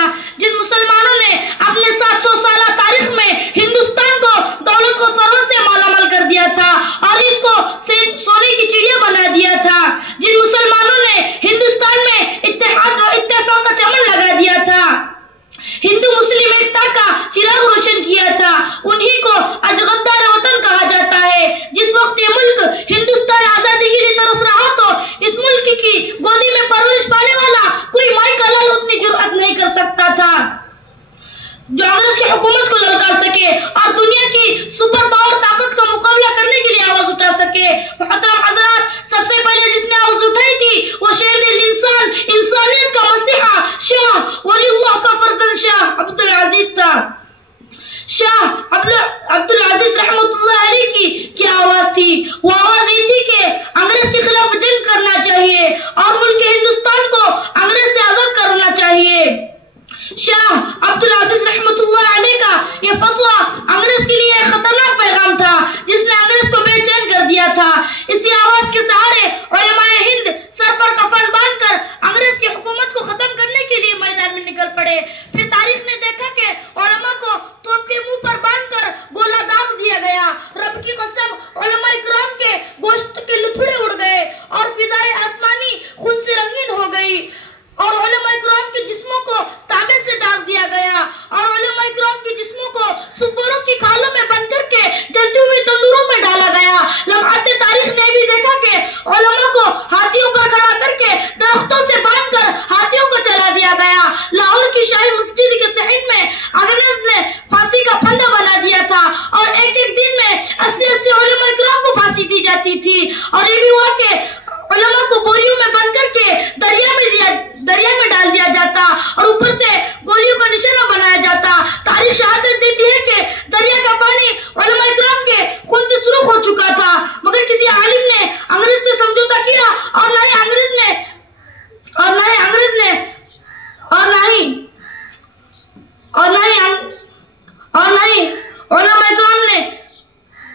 दिया। जिन मुसलमानों ने अपने 700 साल तारीख में हिंदुस्तान को दौलत व सरवत से मालामाल कर दिया था और इसको सोने की चिड़िया बना दिया था। जिन मुसलमानों ने हिंदुस्तान में इत्तेहाद व इत्तेफाक का चमन लगा दिया था, हिंदू मुस्लिम एकता का चिराग रोशन किया था, उन्हीं को आज गद्दार वतन कहा जाता है। जिस वक्त ये मुल्क हिंदुस्तान आजादी के लिए तरस रहा तो इस मुल्क की गोदी में परवरिश पाने वाला कोई माई का लाल उतनी जुर्रत नहीं कर सकता था जो अंग्रेज की हुकूमत को ललकार सके और दुनिया की सुपर पावर ताकत का मुकाबला करने के लिए आवाज उठा सके। मुहतरम हजरात, सबसे पहले जिसने आवाज उठाई थी वो शेर दिल इंसान, इंसानियत का मसीहा, शाह वलीउल्लाह का फर्जंद शाह अब्दुल अजीज था। शाह अब्दुल अजीज रहमतुल्लाह अलैह की आवाज थी। वो आवाज ये थी कि अंग्रेज के खिलाफ जंग करना चाहिए और मुल्क हिंदुस्तान को अंग्रेज से आजाद करना चाहिए। शाह अब्दुल अजीज रहमतुल्लाह अलैह का यह फतवा अंग्रेज के लिए खतरनाक पैगाम था जिसने अंग्रेज को बेचैन कर दिया था। इसी आवाज के सहारे उलमाए हिंद सर पर कफन बांधकर अंग्रेज की हुकूमत को खत्म करने के लिए मैदान में निकल पड़े। फिर तारीख ने देखा कि उलमा को तोप के मुंह पर बांधकर गोला दाग दिया गया। रब की कसम, उलमा इकराम के गोश्त के लुथड़े उड़ गए और फिजाए आसमानी खून से रंगीन हो गई और उलमा इकराम के जिस्मों को तांबे से दाग दिया गया और उलमा इकराम के जिस्मों को सुपरों की खालों में बंद करके जलते हुए तंदूरों में डाला गया। लम्हाते तारीख ने भी देखा कि उलमा को हाथियों पर खड़ा करके दरख्तों से बांधकर हाथियों को चला दिया गया। लाहौर की शाही मस्जिद के सहन में अंग्रेज ने फांसी का फंदा बना दिया था और एक एक दिन में 80-80 उलमा इकराम को फांसी दी जाती थी। और ये भी हुआ कि उलमा को बोरियों में बंद करके दरिया में डाल दिया जाता और ऊपर से गोलियों का निशाना बनाया जाता। तारीख शहादत देती है कि दरिया का पानी उलमा इकराम के खून से सुर्ख हो चुका था, मगर किसी आलिम ने अंग्रेज से समझौता किया और ना ही उलमा इकराम ने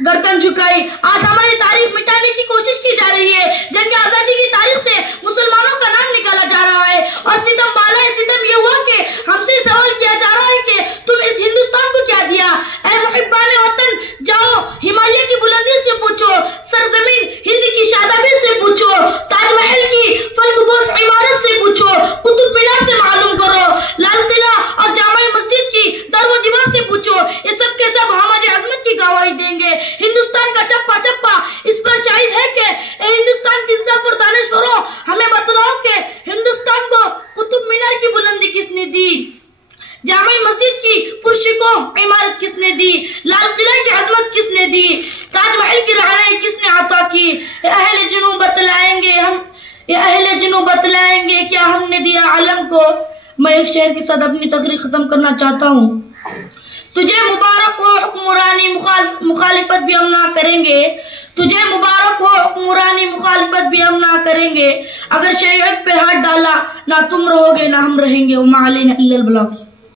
गर्दन झुकाई। आज हमारी तारीख मिटाने की कोशिश की जा रही है। जंग आजादी की तारीख से मुसलमानों का नाम निकाला जा रहा है और सितम बाला सितम ये हुआ कि हमसे सवाल किया जा रहा है कि तुम इस हिंदुस्तान को क्या दिया। ऐ मुहिब्बाने वतन, जाओ हिमालय की बुलंदी से पूछो, सरजमीन हिंद की शादाबी से पूछो, ताजमहल की फल्कबोस इमारत से पूछो, कुतुब मीनार से मालूम करो, लाल किला और जामा मस्जिद की दर व दीवार से पूछो। ये सब के सब हमारी अजमत की गवाही देंगे। हिंदुस्तान का चप्पा चप्पा इस पर शाहिद है कि हिंदुस्तान के इंसाफ और दानिशवरों, हमें बतलाओ कि हिंदुस्तान को कुतुब मीनार की बुलंदी किसने दी, जामा मस्जिद की पुरशिकोह इमारत किसने दी, लाल किला की अजमत किसने दी, ताजमहल की राहनाई किसने अता की। अहले जुनू बतलाएंगे क्या हमने दिया आलम को। मैं एक शेर के साथ अपनी तकरीर खत्म करना चाहता हूँ। तुझे मुबारक हो हुक्मरानी, मुखालिफत भी हम ना करेंगे। तुझे मुबारक हो हुक्मरानी, मुखालिफत भी हम ना करेंगे। अगर शरीयत पे हाथ डाला ना तुम रहोगे ना हम रहेंगे। वो मालिन अल्लाह